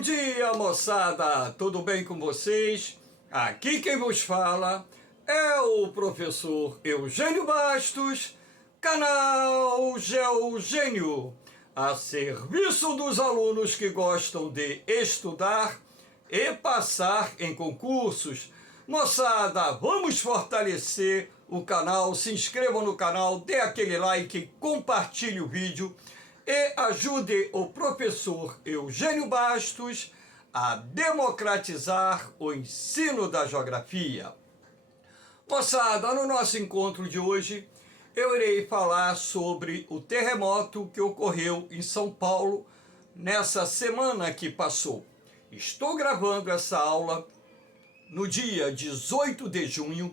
Bom dia, moçada! Tudo bem com vocês? Aqui quem vos fala é o professor Eugênio Bastos, canal Geogênio, a serviço dos alunos que gostam de estudar e passar em concursos. Moçada, vamos fortalecer o canal, se inscrevam no canal, dê aquele like, compartilhe o vídeo e ajude o professor Eugênio Bastos a democratizar o ensino da geografia. Moçada, no nosso encontro de hoje, eu irei falar sobre o terremoto que ocorreu em São Paulo nessa semana que passou. Estou gravando essa aula no dia 18 de junho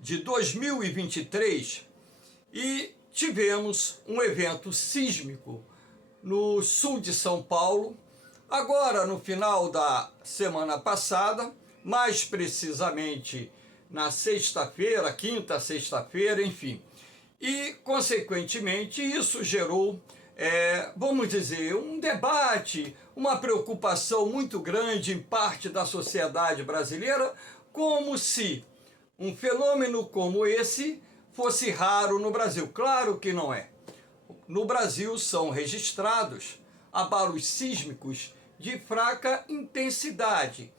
de 2023 e tivemos um evento sísmico no sul de São Paulo, agora no final da semana passada, mais precisamente na sexta-feira, quinta, sexta-feira, enfim. E, consequentemente, isso gerou, vamos dizer, um debate, uma preocupação muito grande em parte da sociedade brasileira, como se um fenômeno como esse fosse raro no Brasil. Claro que não é. No Brasil são registrados abalos sísmicos de fraca intensidade.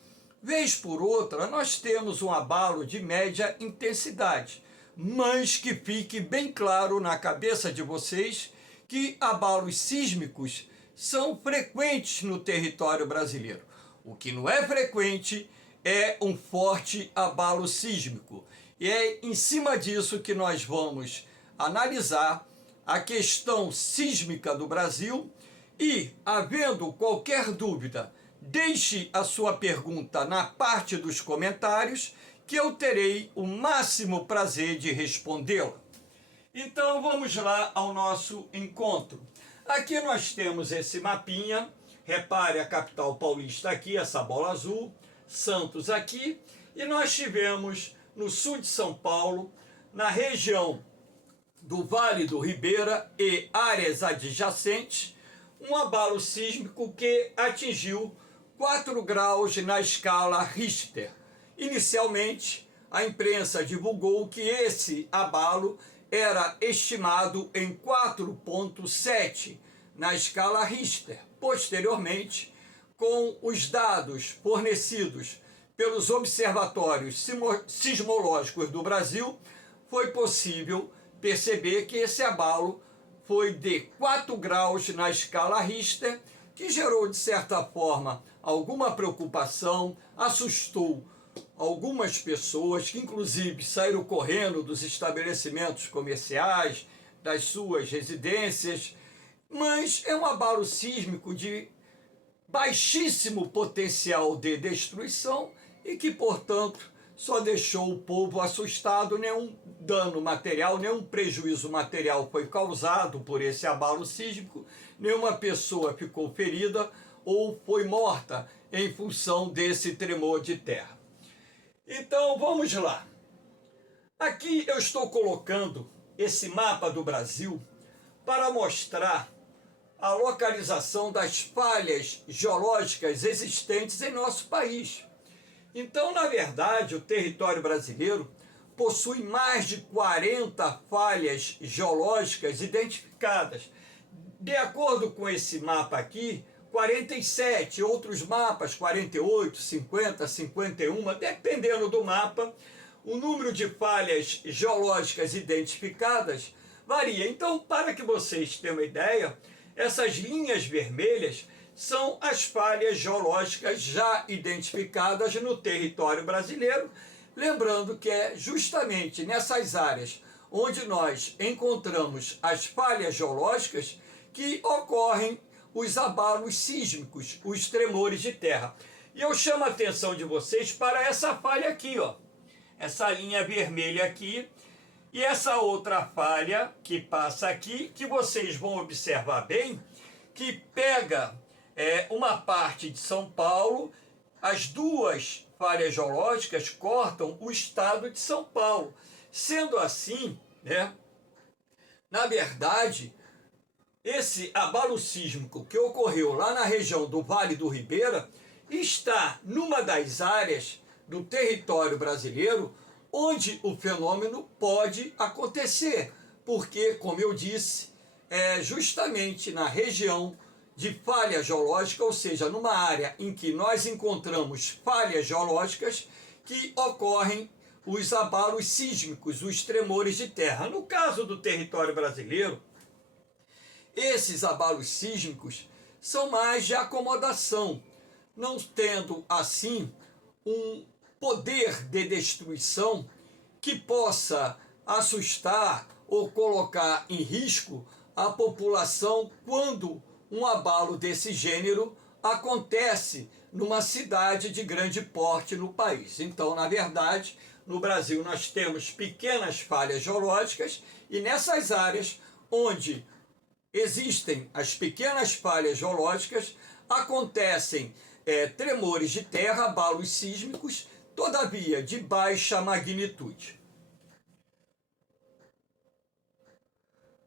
Vez por outra, nós temos um abalo de média intensidade, mas que fique bem claro na cabeça de vocês que abalos sísmicos são frequentes no território brasileiro. O que não é frequente é um forte abalo sísmico. E é em cima disso que nós vamos analisar a questão sísmica do Brasil e, havendo qualquer dúvida, deixe a sua pergunta na parte dos comentários que eu terei o máximo prazer de respondê-la. Então vamos lá ao nosso encontro. Aqui nós temos esse mapinha, repare a capital paulista aqui, essa bola azul, Santos aqui, e nós tivemos no sul de São Paulo, na região do Vale do Ribeira e áreas adjacentes, um abalo sísmico que atingiu 4 graus na escala Richter. Inicialmente, a imprensa divulgou que esse abalo era estimado em 4,7 na escala Richter. Posteriormente, com os dados fornecidos pelos observatórios sismológicos do Brasil, foi possível perceber que esse abalo foi de 4 graus na escala Richter, que gerou, de certa forma, alguma preocupação, assustou algumas pessoas, que inclusive saíram correndo dos estabelecimentos comerciais, das suas residências, mas é um abalo sísmico de baixíssimo potencial de destruição e que, portanto, só deixou o povo assustado. Nenhum dano material, nenhum prejuízo material foi causado por esse abalo sísmico, nenhuma pessoa ficou ferida ou foi morta em função desse tremor de terra. Então, vamos lá. Aqui eu estou colocando esse mapa do Brasil para mostrar a localização das falhas geológicas existentes em nosso país. Então, na verdade, o território brasileiro possui mais de 40 falhas geológicas identificadas. De acordo com esse mapa aqui, 47, outros mapas 48, 50, 51, dependendo do mapa, o número de falhas geológicas identificadas varia. Então, para que vocês tenham uma ideia, essas linhas vermelhas são as falhas geológicas já identificadas no território brasileiro, lembrando que é justamente nessas áreas onde nós encontramos as falhas geológicas que ocorrem os abalos sísmicos, os tremores de terra. E eu chamo a atenção de vocês para essa falha aqui, ó, essa linha vermelha aqui, e essa outra falha que passa aqui, que vocês vão observar bem, que pega uma parte de São Paulo. As duas falhas geológicas cortam o estado de São Paulo. Sendo assim, na verdade, esse abalo sísmico que ocorreu lá na região do Vale do Ribeira está numa das áreas do território brasileiro onde o fenômeno pode acontecer, porque, como eu disse, é justamente na região de falha geológica, ou seja, numa área em que nós encontramos falhas geológicas que ocorrem os abalos sísmicos, os tremores de terra. No caso do território brasileiro, esses abalos sísmicos são mais de acomodação, não tendo assim um poder de destruição que possa assustar ou colocar em risco a população quando um abalo desse gênero acontece numa cidade de grande porte no país. Então, na verdade, no Brasil nós temos pequenas falhas geológicas e nessas áreas onde existem as pequenas falhas geológicas, acontecem tremores de terra, abalos sísmicos, todavia de baixa magnitude.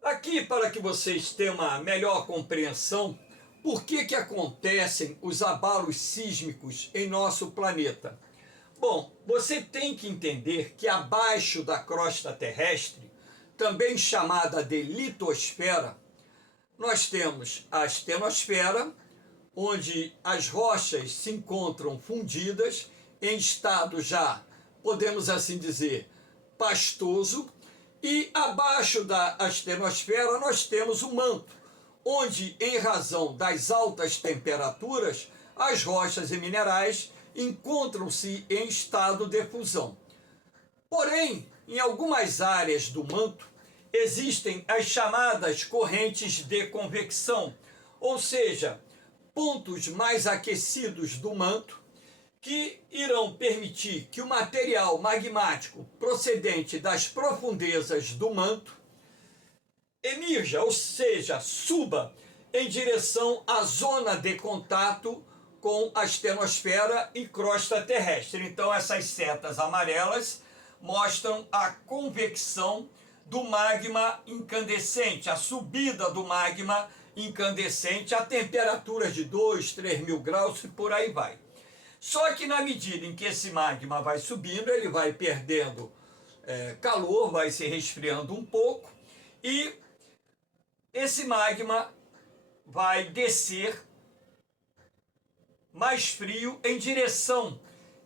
Aqui, para que vocês tenham uma melhor compreensão, por que acontecem os abalos sísmicos em nosso planeta? Bom, você tem que entender que abaixo da crosta terrestre, também chamada de litosfera, nós temos a astenosfera, onde as rochas se encontram fundidas em estado já, podemos assim dizer, pastoso, e abaixo da astenosfera nós temos o manto, onde, em razão das altas temperaturas, as rochas e minerais encontram-se em estado de fusão. Porém, em algumas áreas do manto, existem as chamadas correntes de convecção, ou seja, pontos mais aquecidos do manto, que irão permitir que o material magmático procedente das profundezas do manto emerja, ou seja, suba em direção à zona de contato com a astenosfera e crosta terrestre. Então, essas setas amarelas mostram a convecção do magma incandescente, a subida do magma incandescente a temperaturas de 2, 3 mil graus e por aí vai. Só que na medida em que esse magma vai subindo, ele vai perdendo calor, vai se resfriando um pouco e esse magma vai descer mais frio em direção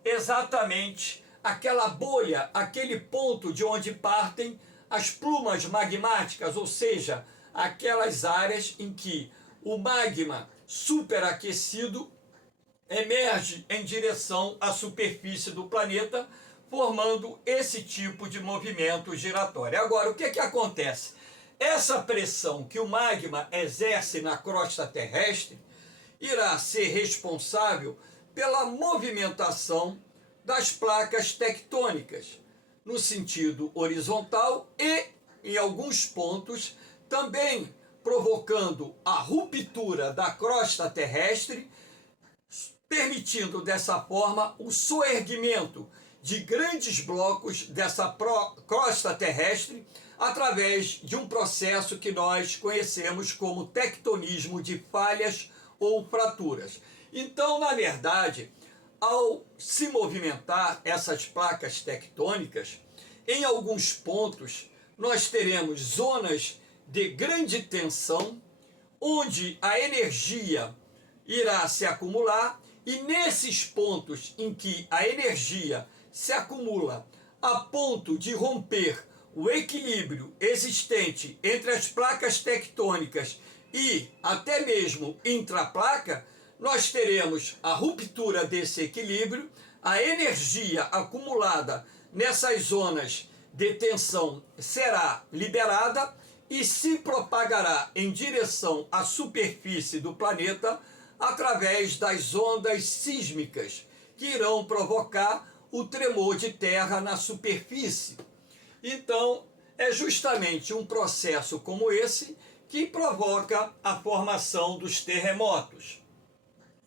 exatamente àquela bolha, aquele ponto de onde partem as plumas magmáticas, ou seja, aquelas áreas em que o magma superaquecido emerge em direção à superfície do planeta, formando esse tipo de movimento giratório. Agora, o que acontece? Essa pressão que o magma exerce na crosta terrestre irá ser responsável pela movimentação das placas tectônicas, no sentido horizontal e, em alguns pontos, também provocando a ruptura da crosta terrestre, permitindo dessa forma o soerguimento de grandes blocos dessa crosta terrestre através de um processo que nós conhecemos como tectonismo de falhas ou fraturas. Então, na verdade, ao se movimentar essas placas tectônicas, em alguns pontos nós teremos zonas de grande tensão, onde a energia irá se acumular, e nesses pontos em que a energia se acumula a ponto de romper o equilíbrio existente entre as placas tectônicas e até mesmo intraplaca, nós teremos a ruptura desse equilíbrio, a energia acumulada nessas zonas de tensão será liberada e se propagará em direção à superfície do planeta através das ondas sísmicas, que irão provocar o tremor de terra na superfície. Então, é justamente um processo como esse que provoca a formação dos terremotos.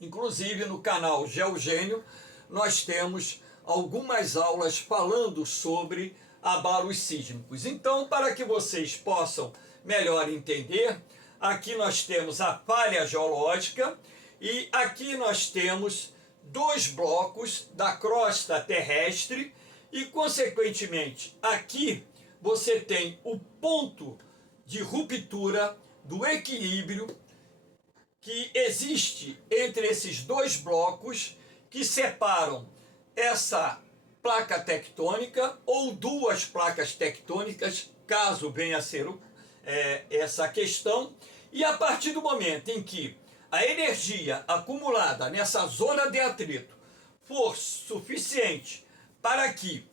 Inclusive, no canal Geogênio, nós temos algumas aulas falando sobre abalos sísmicos. Então, para que vocês possam melhor entender, aqui nós temos a falha geológica e aqui nós temos dois blocos da crosta terrestre e, consequentemente, aqui você tem o ponto de ruptura do equilíbrio que existe entre esses dois blocos que separam essa placa tectônica ou duas placas tectônicas, caso venha a ser essa questão, e a partir do momento em que a energia acumulada nessa zona de atrito for suficiente para que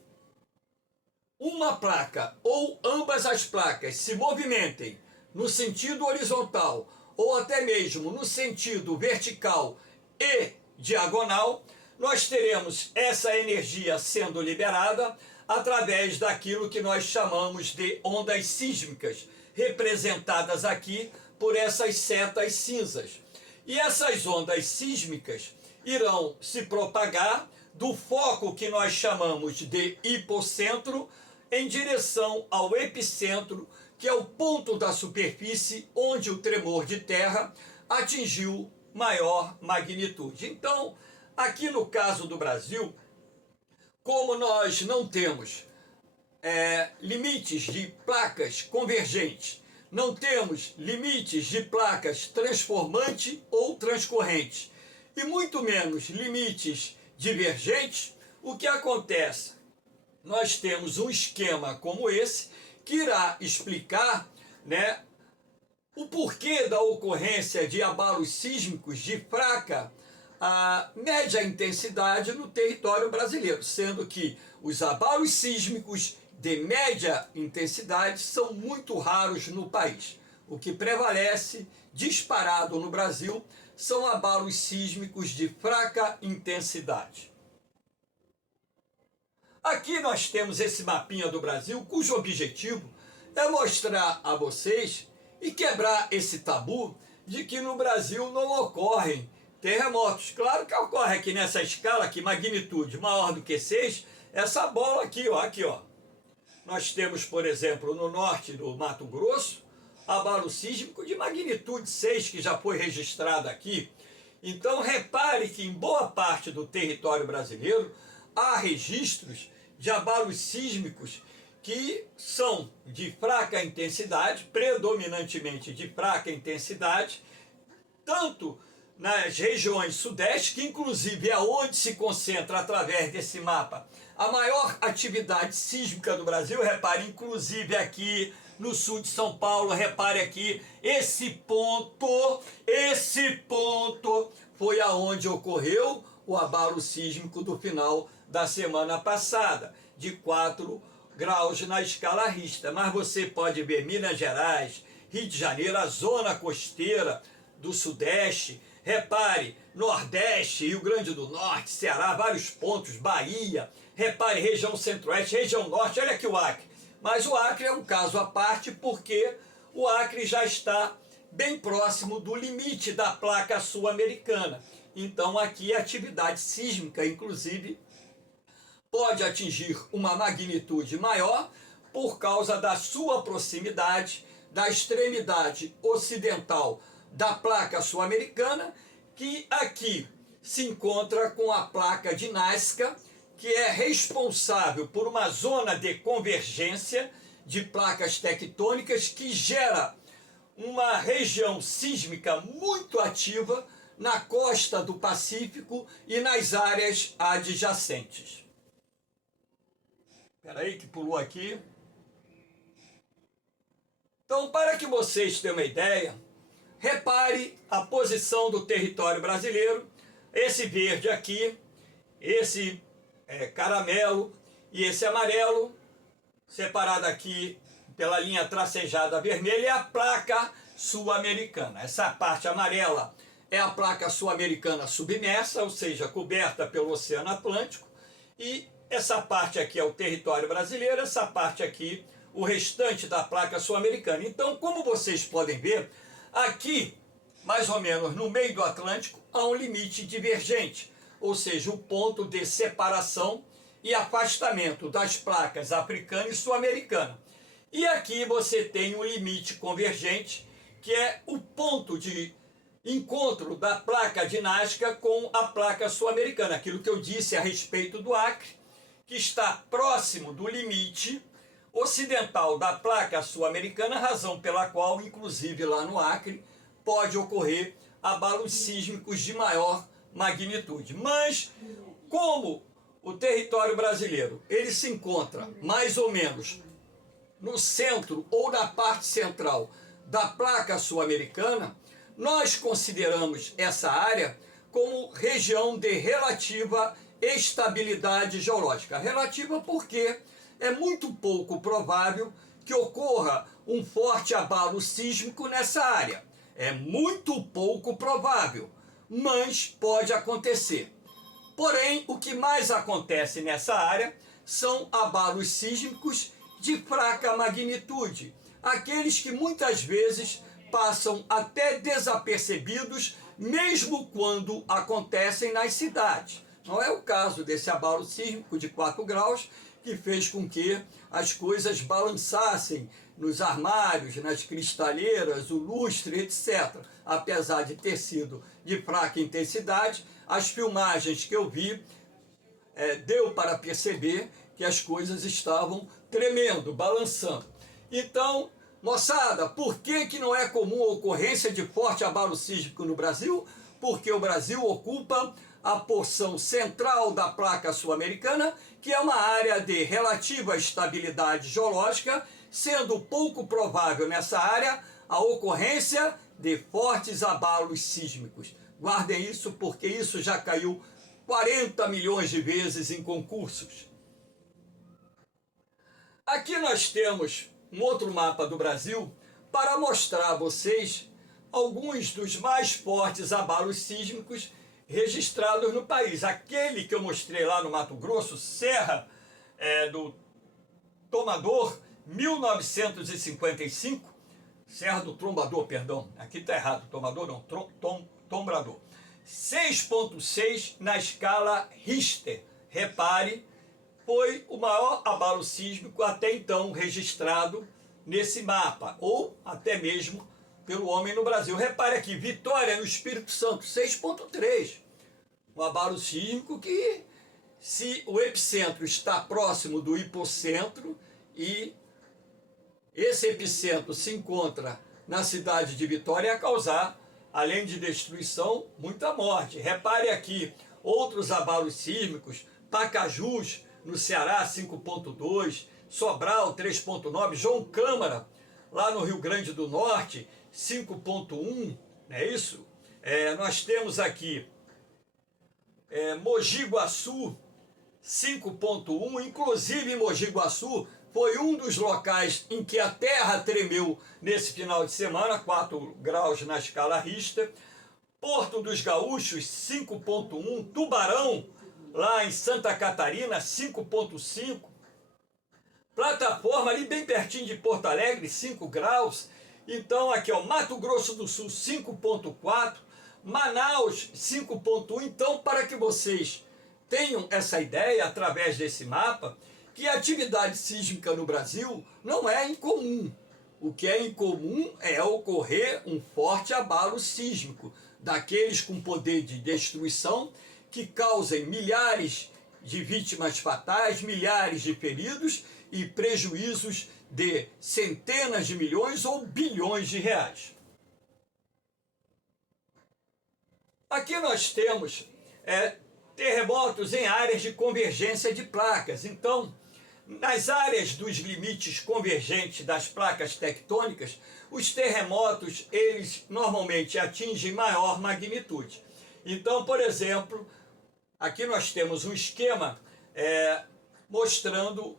uma placa ou ambas as placas se movimentem no sentido horizontal ou até mesmo no sentido vertical e diagonal, nós teremos essa energia sendo liberada através daquilo que nós chamamos de ondas sísmicas, representadas aqui por essas setas cinzas. E essas ondas sísmicas irão se propagar do foco que nós chamamos de hipocentro em direção ao epicentro, que é o ponto da superfície onde o tremor de terra atingiu maior magnitude. Então, aqui no caso do Brasil, como nós não temos limites de placas convergentes, não temos limites de placas transformante ou transcorrente, e muito menos limites divergentes, o que acontece? Nós temos um esquema como esse que irá explicar, né, o porquê da ocorrência de abalos sísmicos de fraca a média intensidade no território brasileiro, sendo que os abalos sísmicos de média intensidade são muito raros no país. O que prevalece disparado no Brasil são abalos sísmicos de fraca intensidade. Aqui nós temos esse mapinha do Brasil, cujo objetivo é mostrar a vocês e quebrar esse tabu de que no Brasil não ocorrem terremotos. Claro que ocorre aqui nessa escala, aqui, magnitude maior do que 6, essa bola aqui, ó. Nós temos, por exemplo, no norte do Mato Grosso, abalo sísmico de magnitude 6, que já foi registrado aqui. Então, repare que em boa parte do território brasileiro há registros de abalos sísmicos que são de fraca intensidade, predominantemente de fraca intensidade, tanto nas regiões sudeste, que inclusive é onde se concentra, através desse mapa, a maior atividade sísmica do Brasil. Repare, inclusive aqui no sul de São Paulo, repare aqui, esse ponto foi aonde ocorreu o abalo sísmico do final da semana passada, de 4 graus na escala Richter. Mas você pode ver Minas Gerais, Rio de Janeiro, a zona costeira do Sudeste, repare, Nordeste, Rio Grande do Norte, Ceará, vários pontos, Bahia, repare, região Centro-Oeste, região Norte, olha aqui o Acre. Mas o Acre é um caso à parte, porque o Acre já está bem próximo do limite da placa sul-americana. Então aqui a atividade sísmica, inclusive, pode atingir uma magnitude maior por causa da sua proximidade da extremidade ocidental da placa sul-americana, que aqui se encontra com a placa de Nazca, que é responsável por uma zona de convergência de placas tectônicas que gera uma região sísmica muito ativa na costa do Pacífico e nas áreas adjacentes. Espera aí que pulou aqui. Então, para que vocês tenham uma ideia, repare a posição do território brasileiro, esse verde aqui, esse caramelo e esse amarelo, separado aqui pela linha tracejada vermelha, é a placa sul-americana. Essa parte amarela é a placa sul-americana submersa, ou seja, coberta pelo Oceano Atlântico, e essa parte aqui é o território brasileiro, essa parte aqui, o restante da placa sul-americana. Então, como vocês podem ver, aqui, mais ou menos no meio do Atlântico, há um limite divergente, ou seja, o ponto de separação e afastamento das placas africana e sul-americana. E aqui você tem um limite convergente, que é o ponto de encontro da placa de Nazca com a placa sul-americana, aquilo que eu disse a respeito do Acre, que está próximo do limite ocidental da placa sul-americana, razão pela qual, inclusive lá no Acre, pode ocorrer abalos sísmicos de maior magnitude. Mas, como o território brasileiro ele se encontra mais ou menos no centro ou na parte central da placa sul-americana, nós consideramos essa área como região de relativa estabilidade geológica. Relativa porque é muito pouco provável que ocorra um forte abalo sísmico nessa área. É muito pouco provável, mas pode acontecer. Porém, o que mais acontece nessa área são abalos sísmicos de fraca magnitude, aqueles que muitas vezes passam até desapercebidos, mesmo quando acontecem nas cidades. Não é o caso desse abalo sísmico de 4 graus, que fez com que as coisas balançassem nos armários, nas cristaleiras, o lustre, etc. Apesar de ter sido de fraca intensidade, as filmagens que eu vi deu para perceber que as coisas estavam tremendo, balançando. Então, moçada, por que não é comum a ocorrência de forte abalo sísmico no Brasil? Porque o Brasil ocupa a porção central da placa sul-americana, que é uma área de relativa estabilidade geológica, sendo pouco provável nessa área a ocorrência de fortes abalos sísmicos. Guardem isso, porque isso já caiu 40 milhões de vezes em concursos. Aqui nós temos um outro mapa do Brasil para mostrar a vocês alguns dos mais fortes abalos sísmicos registrados no país. Aquele que eu mostrei lá no Mato Grosso, Serra do Tomador, 1955, Serra do Trombador, perdão, aqui está errado, Tomador não, Tombrador, 6,6 na escala Richter. Repare, foi o maior abalo sísmico até então registrado nesse mapa, ou até mesmo pelo homem no Brasil. Repare aqui, Vitória, no Espírito Santo, 6,3. Um abalo sísmico que, se o epicentro está próximo do hipocentro e esse epicentro se encontra na cidade de Vitória, ia causar, além de destruição, muita morte. Repare aqui outros abalos sísmicos, Pacajus, no Ceará, 5,2, Sobral, 3,9, João Câmara, lá no Rio Grande do Norte, 5,1, não é isso? Nós temos aqui Mogi Guaçu, 5,1, inclusive Mogi Guaçu foi um dos locais em que a terra tremeu nesse final de semana, 4 graus na escala Richter. Porto dos Gaúchos, 5,1, Tubarão, lá em Santa Catarina, 5,5, Plataforma, ali bem pertinho de Porto Alegre, 5 graus. Então aqui, ó, Mato Grosso do Sul, 5,4, Manaus, 5,1. Então, para que vocês tenham essa ideia, através desse mapa, que a atividade sísmica no Brasil não é incomum. O que é incomum é ocorrer um forte abalo sísmico, daqueles com poder de destruição, que causem milhares de vítimas fatais, milhares de feridos e prejuízos de centenas de milhões ou bilhões de reais. Aqui nós temos terremotos em áreas de convergência de placas. Então, nas áreas dos limites convergentes das placas tectônicas, os terremotos, eles normalmente atingem maior magnitude. Então, por exemplo, aqui nós temos um esquema mostrando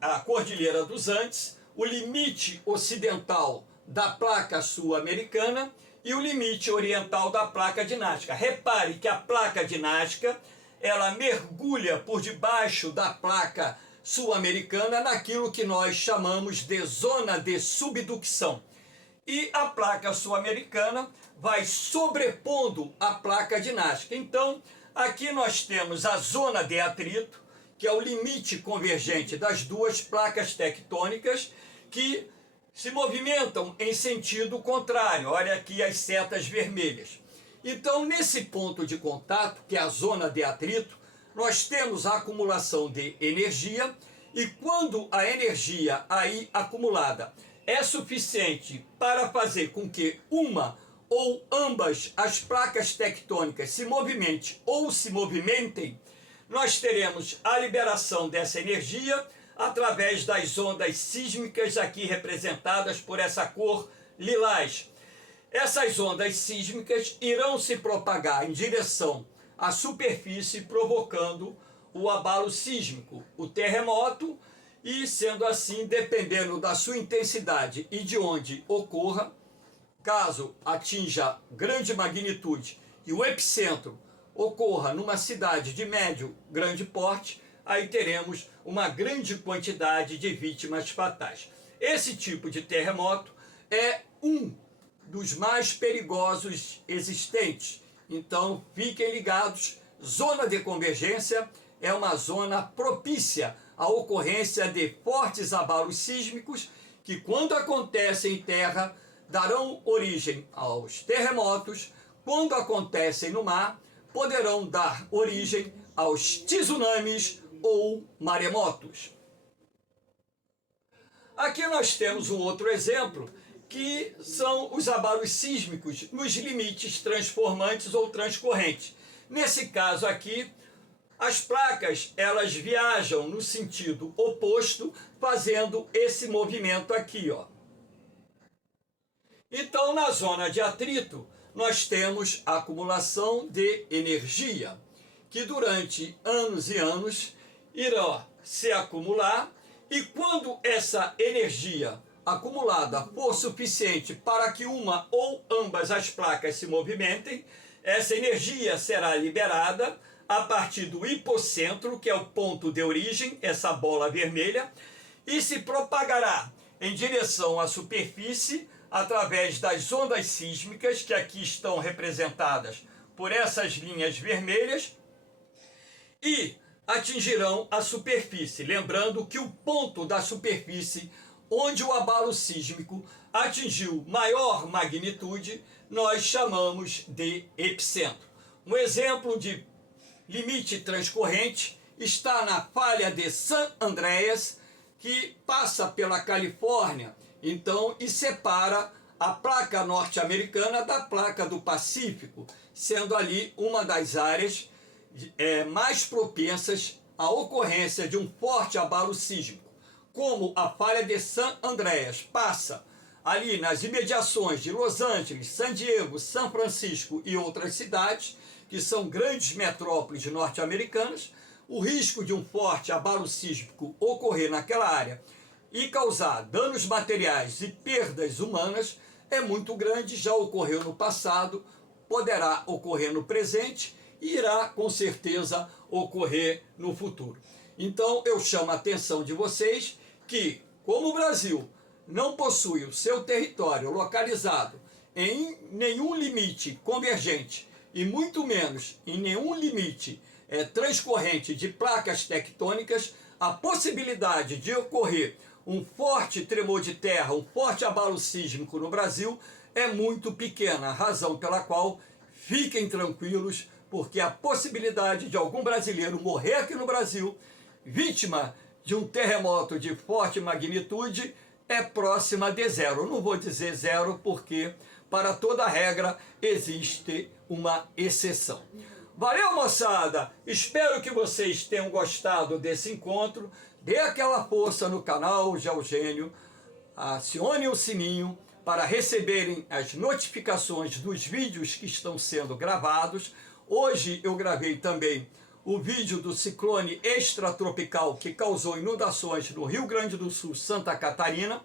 a Cordilheira dos Andes, o limite ocidental da placa sul-americana e o limite oriental da placa de Nazca. Repare que a placa de Nazca, ela mergulha por debaixo da placa sul-americana naquilo que nós chamamos de zona de subducção. E a placa sul-americana vai sobrepondo a placa de Nazca. Então, aqui nós temos a zona de atrito, que é o limite convergente das duas placas tectônicas, que se movimentam em sentido contrário. Olha aqui as setas vermelhas. Então, nesse ponto de contato, que é a zona de atrito, nós temos a acumulação de energia, e quando a energia aí acumulada é suficiente para fazer com que uma ou ambas as placas tectônicas se movimentem ou se movimentem, nós teremos a liberação dessa energia através das ondas sísmicas aqui representadas por essa cor lilás. Essas ondas sísmicas irão se propagar em direção à superfície, provocando o abalo sísmico, o terremoto, e sendo assim, dependendo da sua intensidade e de onde ocorra, caso atinja grande magnitude e o epicentro ocorra numa cidade de médio, grande porte, aí teremos uma grande quantidade de vítimas fatais. Esse tipo de terremoto é um dos mais perigosos existentes. Então, fiquem ligados, zona de convergência é uma zona propícia à ocorrência de fortes abalos sísmicos que, quando acontecem em terra, darão origem aos terremotos, quando acontecem no mar, poderão dar origem aos tsunamis ou maremotos. Aqui nós temos um outro exemplo, que são os abalos sísmicos nos limites transformantes ou transcorrentes. Nesse caso aqui, as placas elas viajam no sentido oposto, fazendo esse movimento aqui, ó. Então, na zona de atrito, nós temos a acumulação de energia, que durante anos e anos irá se acumular, e quando essa energia acumulada for suficiente para que uma ou ambas as placas se movimentem, essa energia será liberada a partir do hipocentro, que é o ponto de origem, essa bola vermelha, e se propagará em direção à superfície através das ondas sísmicas, que aqui estão representadas por essas linhas vermelhas, e atingirão a superfície. Lembrando que o ponto da superfície onde o abalo sísmico atingiu maior magnitude, nós chamamos de epicentro. Um exemplo de limite transcorrente está na falha de San Andreas, que passa pela Califórnia, então, e separa a placa norte-americana da placa do Pacífico, sendo ali uma das áreas mais propensas à ocorrência de um forte abalo sísmico. Como a falha de San Andreas passa ali nas imediações de Los Angeles, San Diego, São Francisco e outras cidades, que são grandes metrópoles norte-americanas, o risco de um forte abalo sísmico ocorrer naquela área e causar danos materiais e perdas humanas é muito grande, já ocorreu no passado, poderá ocorrer no presente e irá com certeza ocorrer no futuro. Então eu chamo a atenção de vocês que, como o Brasil não possui o seu território localizado em nenhum limite convergente e muito menos em nenhum limite transcorrente de placas tectônicas, a possibilidade de ocorrer um forte tremor de terra, um forte abalo sísmico no Brasil é muito pequena, razão pela qual fiquem tranquilos, porque a possibilidade de algum brasileiro morrer aqui no Brasil, vítima de um terremoto de forte magnitude, é próxima de zero. Eu não vou dizer zero porque para toda regra existe uma exceção. Valeu, moçada! Espero que vocês tenham gostado desse encontro. Dê aquela força no canal Geogênio, acione o sininho para receberem as notificações dos vídeos que estão sendo gravados. Hoje eu gravei também o vídeo do ciclone extratropical que causou inundações no Rio Grande do Sul, Santa Catarina,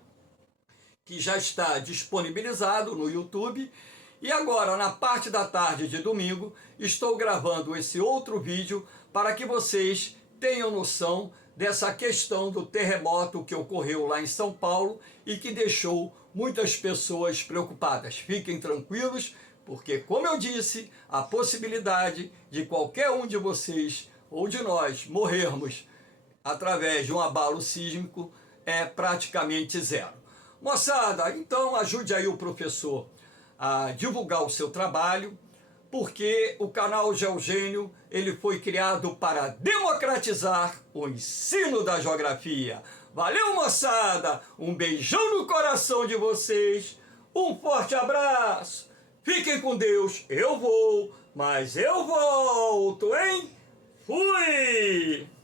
que já está disponibilizado no YouTube. E agora, na parte da tarde de domingo, estou gravando esse outro vídeo para que vocês tenham noção dessa questão do terremoto que ocorreu lá em São Paulo e que deixou muitas pessoas preocupadas. Fiquem tranquilos, porque, como eu disse, a possibilidade de qualquer um de vocês ou de nós morrermos através de um abalo sísmico é praticamente zero. Moçada, então ajude aí o professor a divulgar o seu trabalho, porque o canal GeoGênio ele foi criado para democratizar o ensino da geografia. Valeu, moçada! Um beijão no coração de vocês, um forte abraço, fiquem com Deus, eu vou, mas eu volto, hein? Fui!